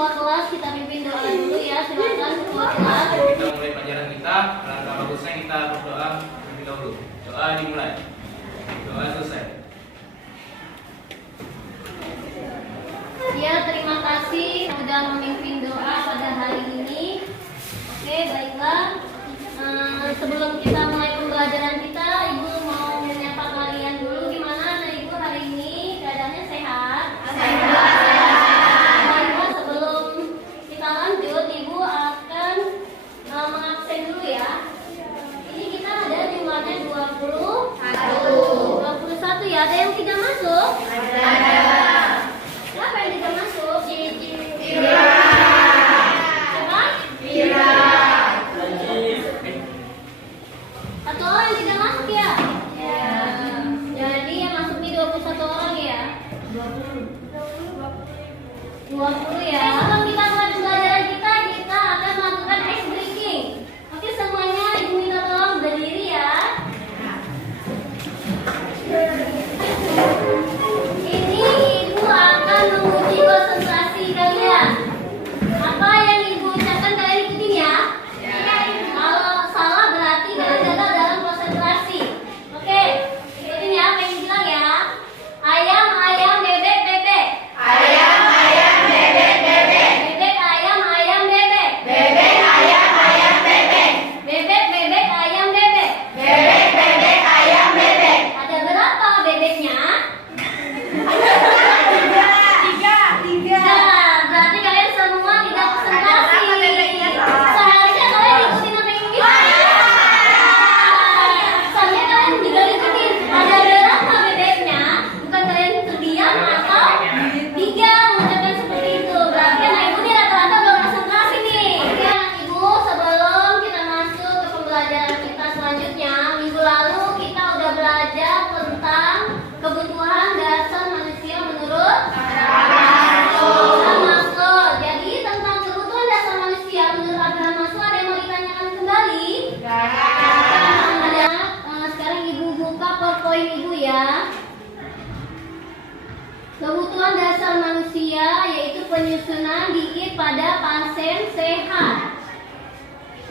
ketua kelas kita pimpin doa dulu ya. Silakan ketua kelas. Kita mulai pelajaran kita. Alangkah bagusnya kita berdoa terlebih dahulu. Doa dimulai. Doa selesai. Ya, terima kasih sudah memimpin doa pada hari ini. Oke, baiklah. Sebelum kita mulai pembelajaran kita, Ibu mau menyapa kalian dulu. Gimana anak Ibu hari ini? Keadaannya sehat? Sehat. Baiklah, sebelum kita lanjut, Ibu akan mengabsen dulu ya. Ini kita ada jumlahnya 21 ya. Ada yang tidak masuk? Ada. Siapa yang tidak masuk? Tira. Siapa? Tira. Satu orang yang tidak masuk ya? Ya. Jadi yang masuk ini 21 orang ya? 20 ya. Sebelum kita mulai pembelajaran kita akan melakukan ice breaking. Oke, semuanya Ibu minta tolong berdiri ya. Ini Ibu akan menguji konsentrasi kalian. Apa yang Ibu ucapkan kalian ikutin ya? Kalau salah berarti kalian gagal dalam konsentrasi. Oke, ikutin ya apa yang bilang ya. Ayam, ayam, bebek, bebek. Ayam, ayam, bebek, bebek. Bebek, ayam, ayam, bebek. Bebek, ayam, ayam, bebek. Bebek, bebek, ayam, bebek. Bebek, bebek, ayam, bebek. Ada berapa bebeknya? Tiga. Nah, berarti kalian semua tidak konsentrasi. Ada berapa bebeknya, Pak? Seharusnya kalian ikutin apa yang kita. Seharusnya kalian juga ikutin. Ada berapa bebeknya? Bukan kalian terdiam atau tiga mengucapkan seperti itu. Berarti anak Ibu ini rata-rata belum konsentrasi nih. Oke, anak Ibu, sebelum kita masuk ke pembelajaran kita selanjutnya, minggu lalu kita udah belajar tentang kebutuhan dasar manusia menurut Abraham Maslow. Jadi tentang kebutuhan dasar manusia menurut Abraham Maslow ada yang mau ditanyakan kembali? Ada. Sekarang Ibu buka PowerPoint Ibu ya. Kebutuhan dasar manusia yaitu penyusunan diet pada pasien sehat.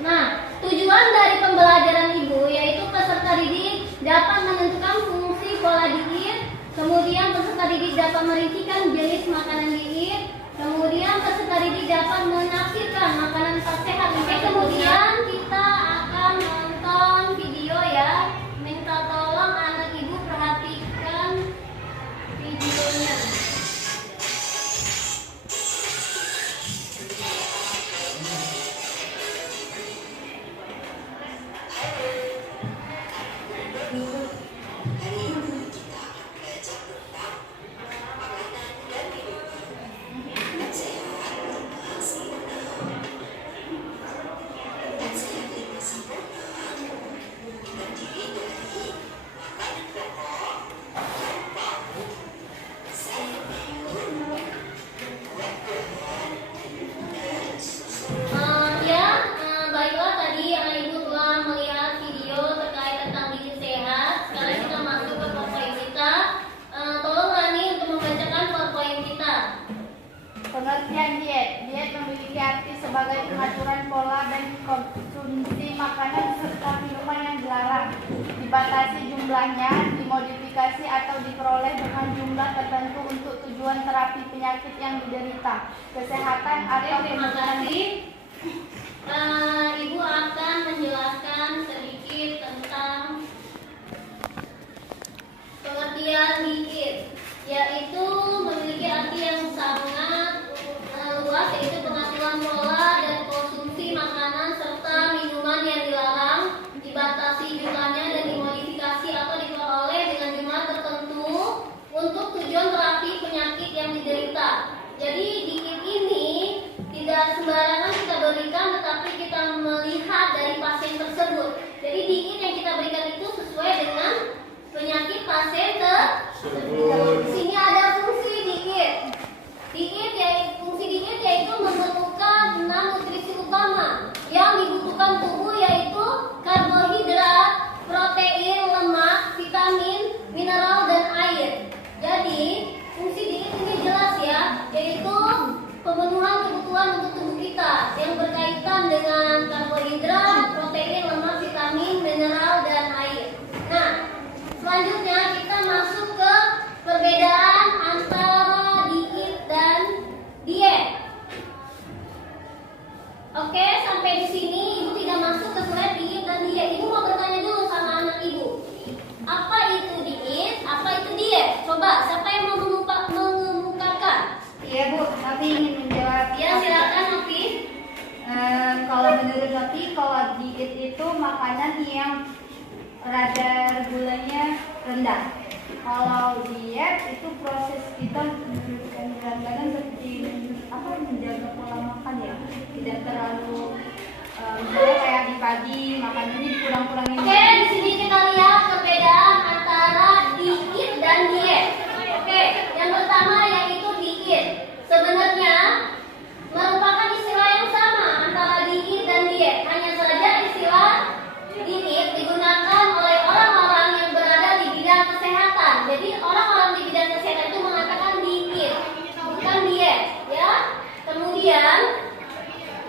Nah, tujuan dari pembelajaran Ibu yaitu peserta didik dapat menentukan fungsi pola diet, kemudian peserta didik dapat merincikan jenis makanan diet, kemudian peserta didik dapat menafsirkan makanan tak sehat. Oke, kemudian kita akan nonton video ya. Minta tolong anak Ibu perhatikan videonya. Baiklah, tadi anak Ibu telah melihat video terkait tentang gizi sehat. Sekarang kita masuk ke PowerPoint kita. Tolong Rani untuk membacakan PowerPoint kita. Pengertian diet. Diet memiliki arti sebagai pengaturan pola dan konsumsi makanan serta minuman yang dilarang, dibatasi jumlahnya, dimodifikasi atau diperoleh dengan jumlah tertentu untuk tujuan terapi penyakit yang diderita, kesehatan atau Terima kasih. Ibu akan menjelaskan sedikit tentang pengertian diet, yaitu memiliki arti yang sangat luas, yaitu pengaturan pola dan konsumsi makanan serta minuman yang dilarang, dibatasi jumlahnya dan dimodifikasi atau diperoleh dengan jumlah tertentu untuk tujuan terapi penyakit yang diderita. Jadi diet ini tidak sembarangan kita berikan, tetapi kita melihat dari pasien tersebut. Jadi diet yang kita berikan itu sesuai dengan penyakit pasien tersebut. Di sini ada fungsi diet. Fungsi diet yaitu menentukan 6 nutrisi utama yang dibutuhkan tubuh, yaitu karbohidrat, protein, lemak, vitamin, mineral, dan air. Jadi fungsi diet ini jelas ya, yaitu pemenuhan kebutuhan dengan karbohidrat, protein, lemak, vitamin, mineral, dan air. Nah, selanjutnya kita masuk ke perbedaan antara diet dan diet. Oke, sampai di sini ibu tidak masuk ke slide diet dan diet. Ibu mau bertanya dulu sama anak ibu. Apa itu diet? Apa itu diet? Coba, siapa yang mau mengemukakan? Iya Bu, Novi ingin menjawab. Ya, silakan Novi. Kalau menurut Novi, kalau diet itu makanan yang rada gulanya rendah. Kalau diet itu proses kita menurunkan berat badan seperti menjaga pola makan ya, tidak terlalu misalnya kayak di pagi makanannya dikurang-kurangin. Oke, di sini kita lihat perbedaan antara diet dan diet. Oke, yang pertama yaitu diet. Sebenarnya merupakan istilah yang sama antara diet dan diet. Hanya saja istilah diet digunakan oleh orang-orang yang berada di bidang kesehatan. Jadi orang-orang di bidang kesehatan itu mengatakan diet, bukan diet, ya. Kemudian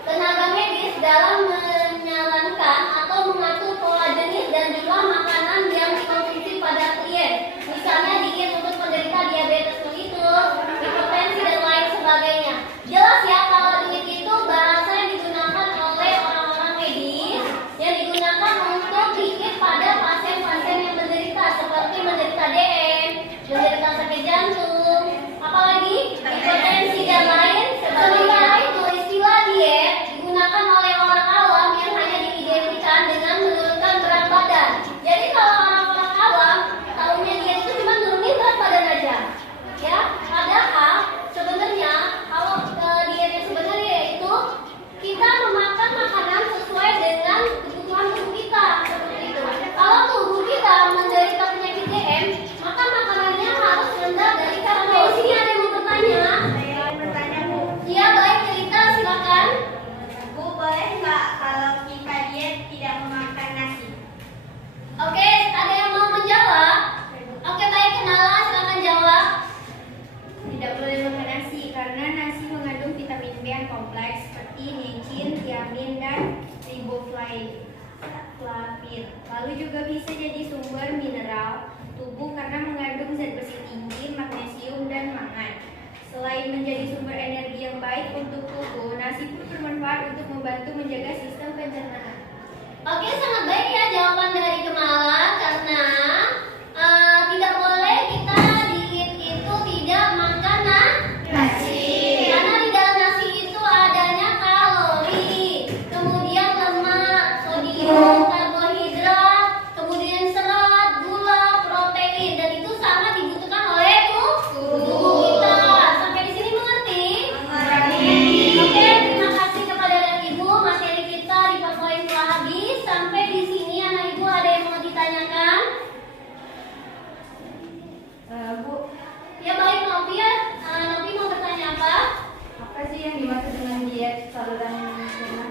tenaga medis dalam menyarankan atau mengatur pola jenis dan jumlah makanan yang dikonsumsi pada klien. Misalnya diet untuk penderita diabetes mellitus, hipertensi dan lain sebagainya. Jelas ya kalau diet itu bahasa yang digunakan oleh orang-orang medis yang digunakan untuk diet pada pasien-pasien yang menderita seperti menderita DM, menderita sakit jantung, apalagi hipertensi dan lain. Sementara itu istilah diet digunakan oleh orang awam yang hanya diidentikan dengan menurunkan berat badan. Jadi kalau orang-orang awam tahunya diet itu cuma nurunin berat badan aja, ya. Padahal sebenarnya kalau dietnya sebenarnya itu kita memakan makanan sesuai dengan kebutuhan tubuh kita seperti itu. Kalau tubuh kita menderita penyakit DM, maka makanannya harus rendah dari karbo. Di sini ada yang mau bertanya? Iya, baik, cerita silakan. Bu, boleh nggak kalau kita diet tidak memakan nasi? Oke, ada yang mau menjawab? Oke, baik, kenalan, silakan jawab. Tidak boleh makan nasi karena nasi mengandung vitamin B yang kompleks seperti niacin, tiamin, dan riboflavin. Lalu juga bisa jadi sumber mineral tubuh karena mengandung zat besi tinggi, magnesium, dan mangan. Selain menjadi sumber energi yang baik untuk tubuh, nasi pun bermanfaat untuk membantu menjaga sistem pencernaan. Oke, sangat baik ya jawaban dari Kemala karena tidak boleh kita diet itu tidak makan nasi. Karena di dalam nasi itu adanya kalori, kemudian lemak, sodium, karbohidrat, kemudian serat, gula, protein, dan itu sangat dibutuhkan oleh tubuh kita. Sampai di sini mengerti? Oke, terima kasih kepada anak ibu. Materi kita di PowerPoint telah habis. Sampai di sini anak ibu ada yang mau ditanyakan? Bu, Ya baik Novi ya. Novi mau bertanya apa? apa sih yang dimaksud dengan diet saluran cerna?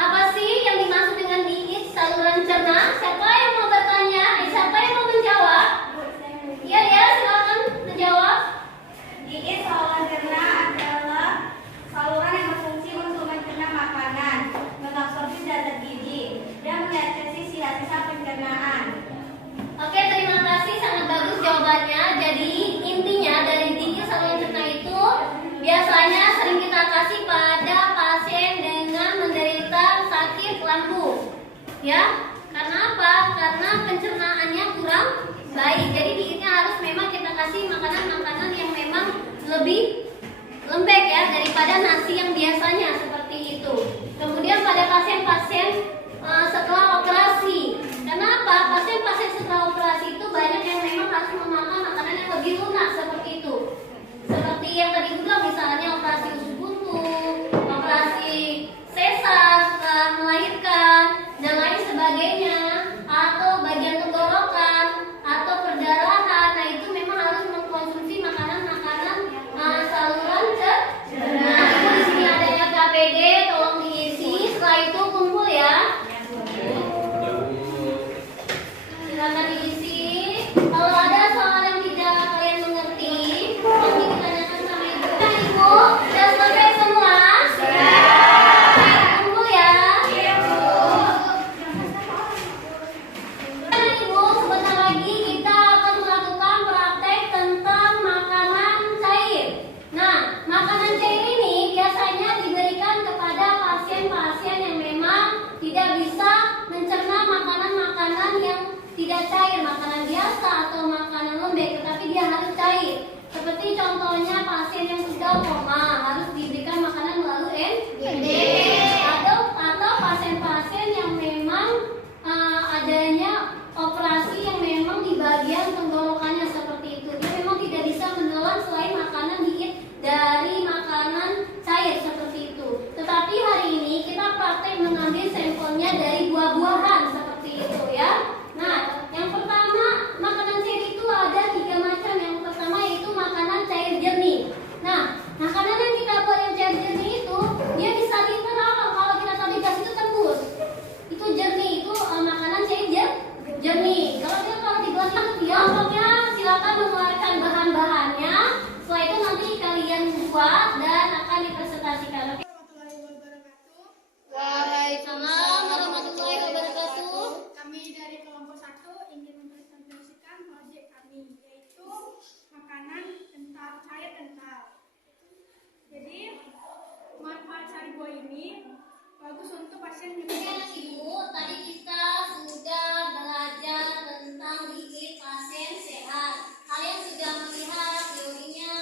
Apa sih yang dimaksud dengan diet saluran cerna? Siapa yang mau bertanya? Siapa yang mau menjawab? Iya ya, silakan menjawab. Diet saluran cerna adalah saluran yang berfungsi untuk mencerna makanan, mengabsorpsi zat gizi, dan mendeteksi sisa-sisa pencernaan. Oke, terima kasih, sangat bagus jawabannya. Jadi intinya dari diet saluran cerna itu biasanya sering kita kasih pada pasien dengan menderita sakit lambung. Ya, karena apa? Karena pencernaannya kurang baik. Jadi dietnya harus memang kita kasih makanan-makanan yang memang lebih lembek ya daripada nasi yang biasanya seperti itu. Kemudian pada pasien-pasien setelah operasi. Kenapa? Pasien-pasien setelah operasi itu banyak yang memang harus memakan makanan yang lebih lunak seperti itu. Seperti yang tadi bilang misalnya operasi usus buntu, operasi sesar setelah melahirkan dan lain sebagainya, atau bagian tenggorokan atau perdarahan. Nah itu memang harus mengkonsumsi makanan-makanan saluran cerna. Nah, di sini ada yang pasien yang sudah koma harus diberikan makanan melalui NGD. Atau pasien-pasien yang memang adanya operasi yang memang di bagian tenggorokannya seperti itu. Dia memang tidak bisa menelan selain makanan diet dari makanan cair seperti itu. Tetapi hari ini kita praktek mengambil sampelnya dari buah-buahan seperti itu ya. Nah, yang pertama makanan cair itu ada 3 macam. Yang pertama yaitu makanan cair jernih. Nah, makanan yang kita buat yang cair jernih itu dia bisa diterapkan kalau kita tarik gas itu tembus. Itu jernih, itu makanan cair jernih. Kalau dia kalau di gelas itu pokoknya silakan mengeluarkan bahan-bahannya. Setelah itu nanti kalian buat dan akan dipresentasikan. Oke? Waalaikumsalam warahmatullahi wabarakatuh. Kami dari kelompok 1 ingin mempresentasikan proyek kami, yaitu makanan kental, cair kental. Jadi manfaat sari buah ini bagus untuk pasien yang Oke anak ibu, tadi kita sudah belajar tentang diet pasien sehat. Kalian sudah melihat teorinya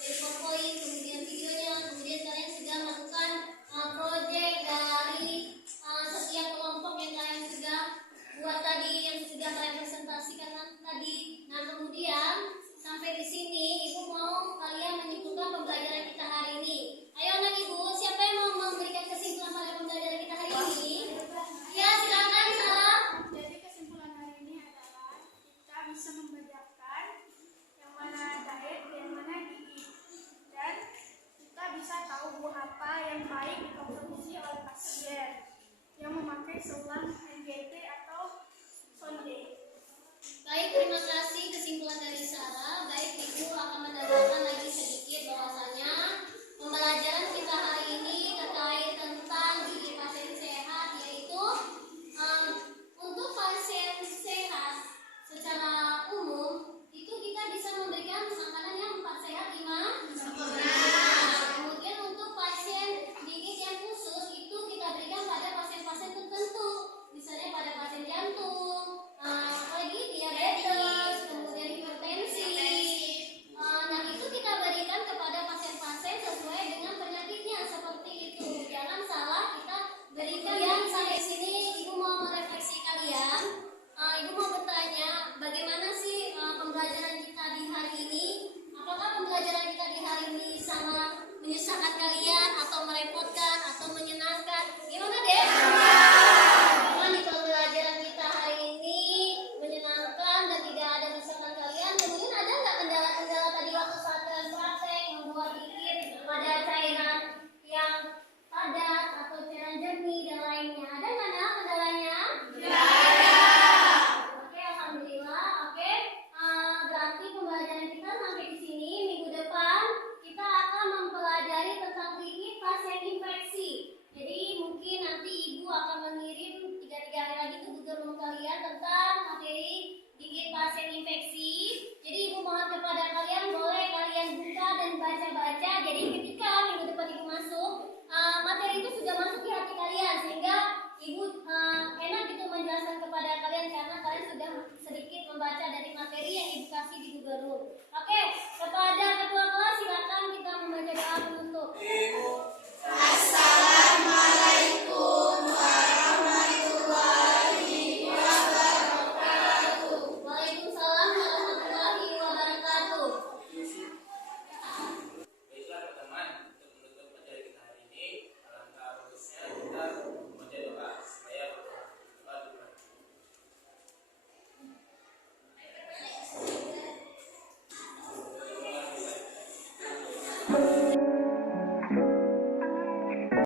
dari PowerPoint, kemudian videonya, kemudian kalian sudah melakukan proyek dari setiap kelompok yang kalian sudah buat tadi, yang sudah kalian presentasikan tadi. Nah kemudian sampai di sini ibu mau kalian menyimpulkan pembelajaran kita hari ini. Ayo anak ibu, siapa yang mau memberikan kesimpulan pada pembelajaran kita hari ini? Ya silakan Sarah. Jadi kesimpulan hari ini adalah kita bisa membedakan yang mana diet dan yang mana diet, dan kita bisa tahu buah apa yang baik dikonsumsi oleh pasien yang memakai selang NGT atau sonde. Baik, terima kasih kesimpulan dari Sarah. Baik, ibu akan mendapatkan lagi sedikit bahwasanya pembelajaran kita hari ini terkait tentang diet pasien sehat, yaitu untuk pasien sehat secara umum itu kita bisa memberikan makanan yang 4 sehat 5 sempurna. Kemudian untuk pasien diet yang khusus itu kita berikan pada pasien-pasien tertentu, misalnya pada pasien jantung, apalagi diabetes, kemudian hipertensi. Nah itu kita berikan kepada pasien-pasien sesuai dengan penyakitnya seperti itu. Jangan salah kita berikan. Yang sampai sini ibu mau merefleksi kalian. Ibu mau bertanya, bagaimana sih pembelajaran kita di hari ini? Apakah pembelajaran kita di hari ini sangat menyusahkan kalian atau merepotkan atau menyenangkan? Gimana deh? Gimana nih pembelajaran kita hari ini menyenangkan dan tidak ada menyusahkan kalian? Kemudian ada nggak kendala-kendala tadi waktu saat kalian praktek membuat dikit pada cairan yang padat atau cairan jernih dan lainnya? Ada nggak nak kendalanya? Oke, alhamdulillah. Oke, berarti pembelajaran kita sampai di sini. Minggu depan kita akan mempelajari tentang klinik pasien infeksi. Jadi mungkin nanti ibu akan mengirim 3 hari lagi ke Google Room kalian tentang materi klinik pasien infeksi. Jadi ibu mohon kepada kalian boleh kalian buka dan baca-baca. Jadi ketika minggu depan ibu masuk, materi itu sudah masuk di hati kalian sehingga ibu enak gitu menjelaskan kepada kalian karena kalian sudah sedikit membaca dari materi yang ibu kasih di Google Room. Oke, kepada